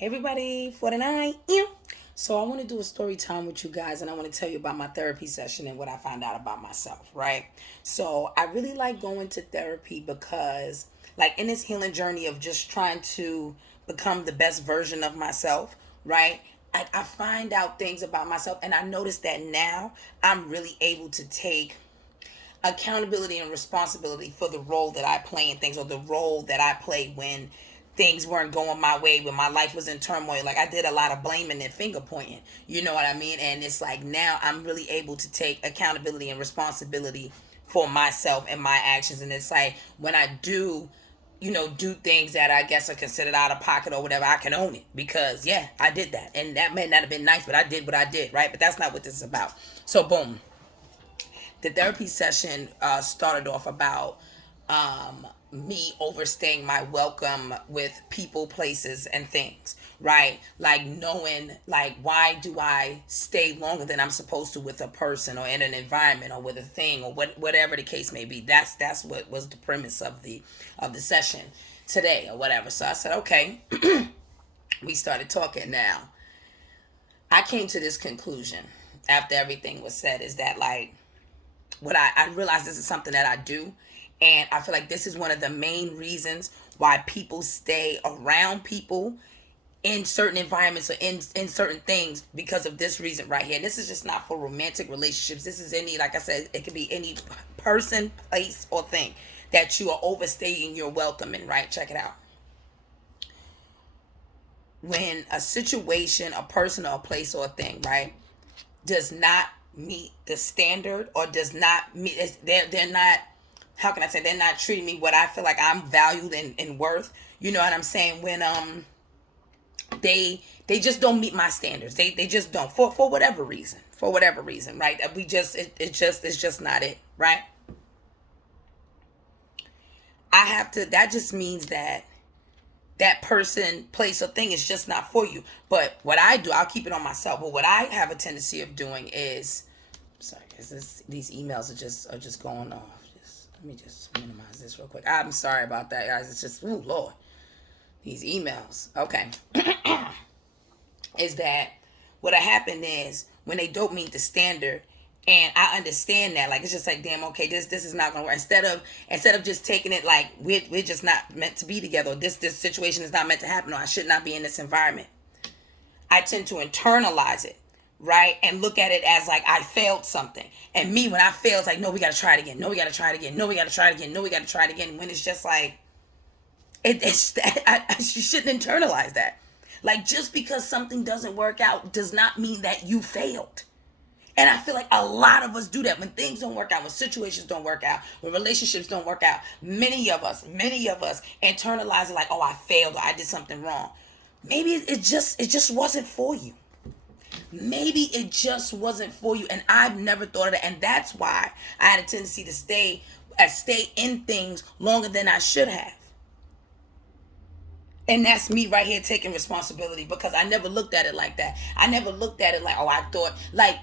Hey everybody, 49. Yeah. So I want to do a story time with you guys, and I want to tell you about my therapy session and what I found out about myself, right? So I really like going to therapy because like in this healing journey of just trying to become the best version of myself, right? I find out things about myself, and I notice that now I'm really able to take accountability and responsibility for the role that I play in things, or the role that I play when things weren't going my way, when my life was in turmoil. Like I did a lot of blaming and finger pointing, you know what I mean? And it's like now I'm really able to take accountability and responsibility for myself and my actions. And it's like when I do, do things that I guess are considered out of pocket or whatever, I can own it because yeah, I did that. And that may not have been nice, but I did what I did, right? But that's not what this is about. So boom, the therapy session started off about me overstaying my welcome with people, places, and things, right? Like knowing, like, why do I stay longer than I'm supposed to with a person or in an environment or with a thing or whatever the case may be. That's what was the premise of the session today or whatever. So I said, okay, we started talking. Now I came to this conclusion after everything was said is that like what I realized this is something that I do. And I feel like this is one of the main reasons why people stay around people in certain environments or in certain things because of this reason right here. And this is just not for romantic relationships. This is any, like I said, it could be any person, place, or thing that you are overstaying your welcome in, right? Check it out. When a situation, a person, or a place, or a thing, right, does not meet the standard or does not meet, they're not, how can I say, they're not treating me what I feel like I'm valued and worth. You know what I'm saying? When they just don't meet my standards. They just don't, for whatever reason. For whatever reason, right? We just it's just not it, right? I have to, that just means that that person, place, or thing is just not for you. But what I do, I'll keep it on myself. But what I have a tendency of doing is, sorry, guys, these emails are just going off. Let me just minimize this real quick. I'm sorry about that, guys. It's just, ooh, Lord, these emails. Okay, is that what happened is when they don't meet the standard, and I understand that, like it's just like, damn, okay, this is not gonna work. Instead of just taking it like we're just not meant to be together, or this situation is not meant to happen, or I should not be in this environment. I tend to internalize it, right? And look at it as like I failed something. And me, when I fail, it's like, no, we got to try it again. No, we got to try it again. No, we got to try it again. No, we got to try it again. When it's just like, you shouldn't internalize that. Like just because something doesn't work out does not mean that you failed. And I feel like a lot of us do that when things don't work out, when situations don't work out, when relationships don't work out. Many of us internalize it like, oh, I failed, or I did something wrong. Maybe it just wasn't for you. Maybe it just wasn't for you. And I've never thought of that. And that's why I had a tendency to stay in things longer than I should have. And that's me right here taking responsibility because I never looked at it like that. I never looked at it like, oh, I thought, like,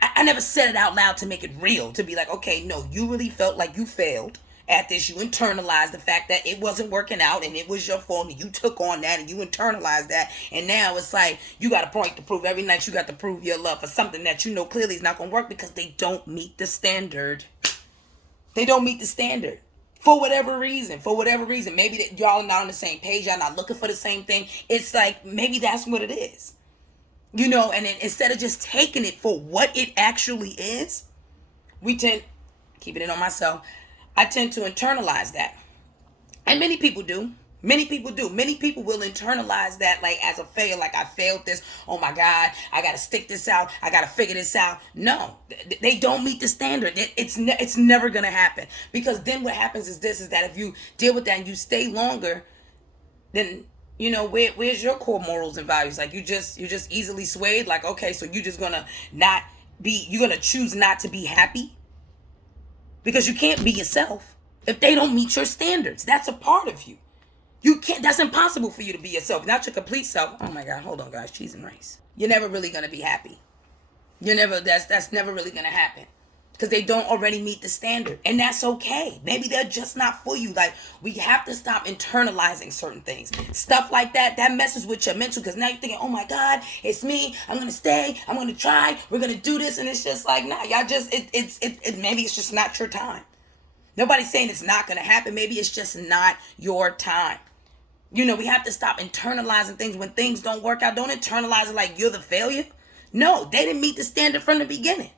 I never said it out loud to make it real, to be like, okay, no, you really felt like you failed at this. You internalized the fact that it wasn't working out and it was your fault, and you took on that and you internalized that. And now it's like you got a point to prove. Every night you got to prove your love for something that you know clearly is not going to work because they don't meet the standard. They don't meet the standard. For whatever reason. Maybe that y'all are not on the same page. Y'all not looking for the same thing. It's like maybe that's what it is. And then instead of just taking it for what it actually is, keeping it on myself, I tend to internalize that. And many people do. Many people will internalize that like as a fail, like I failed this. Oh my God, I got to stick this out. I got to figure this out. No, they don't meet the standard. It's never going to happen. Because then what happens is that if you deal with that and you stay longer, then where's your core morals and values? Like you're just easily swayed. Like, okay, so you're just gonna you're gonna choose not to be happy because you can't be yourself if they don't meet your standards. That's a part of you. You can't. That's impossible for you to be yourself, not your complete self. Oh my God, hold on, guys, cheese and rice. You're never really gonna be happy. You're never. That's never really gonna happen. because they don't already meet the standard. And that's okay. Maybe they're just not for you. Like, we have to stop internalizing certain things. Stuff like that, that messes with your mental, because now you're thinking, oh my God, it's me. I'm going to stay. I'm going to try. We're going to do this. And it's just like, nah, y'all just, maybe it's just not your time. Nobody's saying it's not going to happen. Maybe it's just not your time. You know, we have to stop internalizing things. When things don't work out, don't internalize it like you're the failure. No, they didn't meet the standard from the beginning.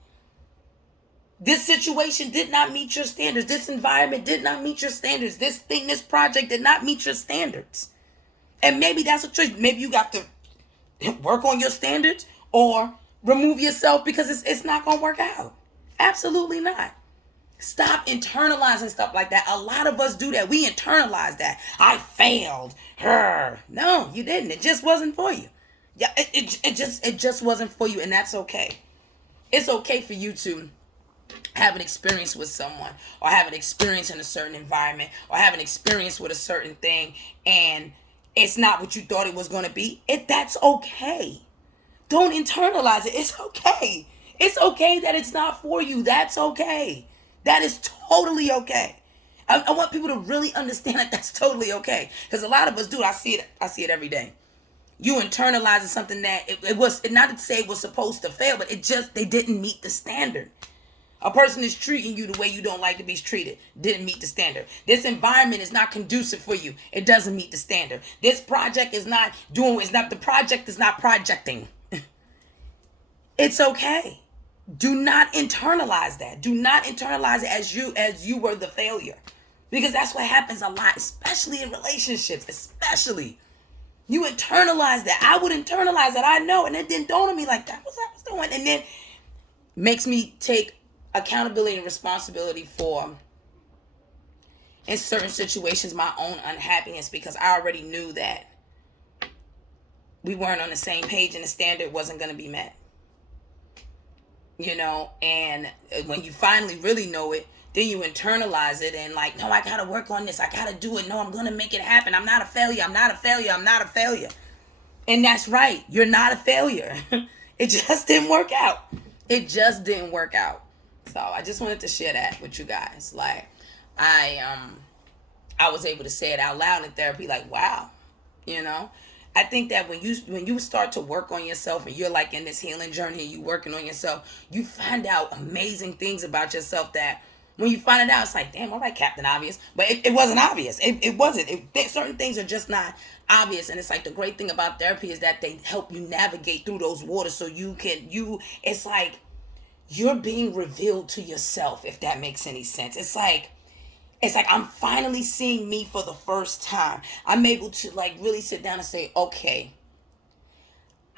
This situation did not meet your standards. This environment did not meet your standards. This thing, this project did not meet your standards. And maybe that's a choice. Maybe you got to work on your standards or remove yourself because it's not going to work out. Absolutely not. Stop internalizing stuff like that. A lot of us do that. We internalize that. I failed her. No, you didn't. It just wasn't for you. Yeah, it just wasn't for you, and that's okay. It's okay for you to have an experience with someone, or have an experience in a certain environment, or have an experience with a certain thing, and it's not what you thought it was going to be. That's okay. Don't internalize it. It's okay. It's okay that it's not for you. That's okay. That is totally okay. I want people to really understand that that's totally okay. Because a lot of us do. I see it every day. You internalizing something that it was, not to say it was supposed to fail, but they didn't meet the standard. A person is treating you the way you don't like to be treated. Didn't meet the standard. This environment is not conducive for you. It doesn't meet the standard. This project the project is not projecting. It's okay. Do not internalize that. Do not internalize it as you were the failure. Because that's what happens a lot, especially in relationships, especially. You internalize that. I would internalize that. I know. And it didn't dawn on me like that. What's I was doing? And then makes me take accountability and responsibility for, in certain situations, my own unhappiness, because I already knew that we weren't on the same page and the standard wasn't going to be met. You know, and when you finally really know it, then you internalize it and like, no, I got to work on this. I got to do it. No, I'm going to make it happen. I'm not a failure. I'm not a failure. I'm not a failure. And that's right. You're not a failure. It just didn't work out. It just didn't work out. So I just wanted to share that with you guys. Like, I was able to say it out loud in therapy, like, wow, you know. I think that when you start to work on yourself and you're like in this healing journey and you working on yourself, you find out amazing things about yourself that when you find it out, it's like, damn, all right, Captain Obvious. But it wasn't obvious. It wasn't. Certain things are just not obvious. And it's like the great thing about therapy is that they help you navigate through those waters so it's like you're being revealed to yourself, if that makes any sense. It's like I'm finally seeing me for the first time. I'm able to like really sit down and say, okay,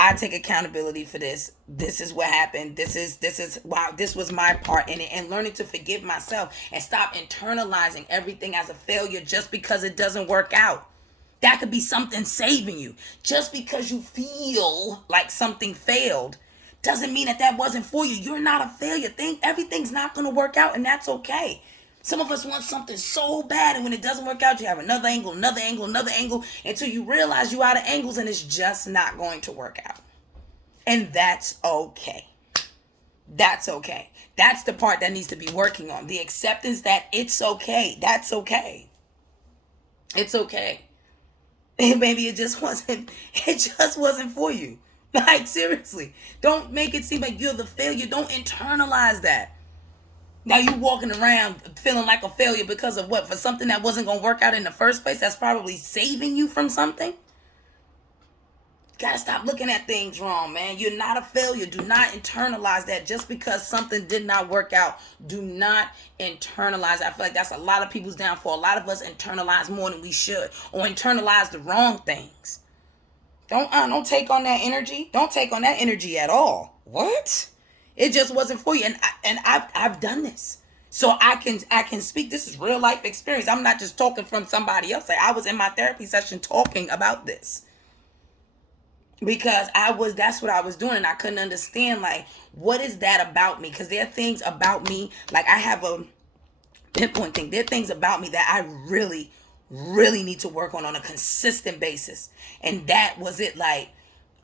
I take accountability for this. This is what happened. This is wow, this was my part in it. And learning to forgive myself and stop internalizing everything as a failure just because it doesn't work out. That could be something saving you. Just because you feel like something failed doesn't mean that wasn't for you. You're not a failure. Everything's not going to work out, and that's okay. Some of us want something so bad, and when it doesn't work out, you have another angle, until you realize you're out of angles and it's just not going to work out. And that's okay. That's okay. That's the part that needs to be working on. The acceptance that it's okay. That's okay. It's okay. And maybe it just wasn't for you. Like, seriously. Don't make it seem like you're the failure. Don't internalize that. Now you walking around feeling like a failure because of what? For something that wasn't going to work out in the first place, that's probably saving you from something. You got to stop looking at things wrong, man. You're not a failure. Do not internalize that just because something did not work out. Do not internalize it. I feel like that's a lot of people's downfall. A lot of us internalize more than we should, or internalize the wrong things. Don't take on that energy. Don't take on that energy at all. What? It just wasn't for you. And I've done this. So I can speak. This is real life experience. I'm not just talking from somebody else. Like, I was in my therapy session talking about this. Because that's what I was doing, and I couldn't understand, like, what is that about me? Because there are things about me, like I have a pinpoint thing. There are things about me that I really, really need to work on a consistent basis. And that was it. Like,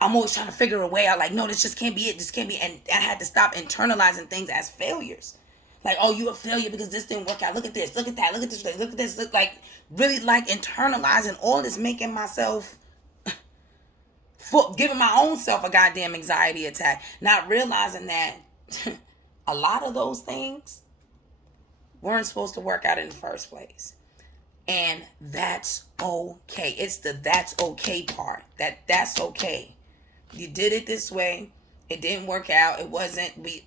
I'm always trying to figure a way out, like, no, this just can't be it. This can't be. And I had to stop internalizing things as failures. Like, oh, you a failure because this didn't work out. Look at this. Look at that. Look at this. Look at this. Look, like, really, like, internalizing all this, making myself, giving my own self a goddamn anxiety attack. Not realizing that a lot of those things weren't supposed to work out in the first place. And that's okay. It's the that's okay part. That's okay. You did it this way. It didn't work out. It wasn't, they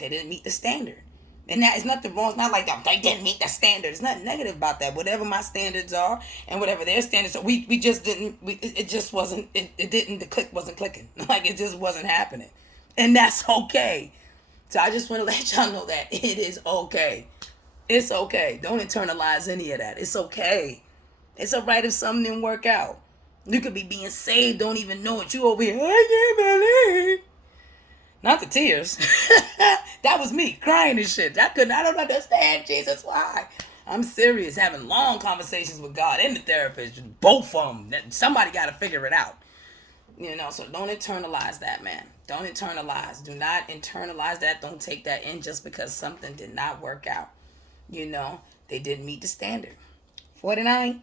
didn't meet the standard. And that is nothing wrong. It's not like they didn't meet the standard. There's nothing negative about that. Whatever my standards are and whatever their standards are, we just didn't, it just wasn't, it didn't, the click wasn't clicking. Like, it just wasn't happening. And that's okay. So I just want to let y'all know that it is okay. It's okay. Don't internalize any of that. It's okay. It's all right if something didn't work out. You could be being saved, don't even know it. You over here, I can't believe. Not the tears. That was me crying and shit. I don't understand, Jesus, why? I'm serious, having long conversations with God and the therapist, both of them. Somebody got to figure it out. So don't internalize that, man. Don't internalize. Do not internalize that. Don't take that in just because something did not work out. They didn't meet the standard. 49.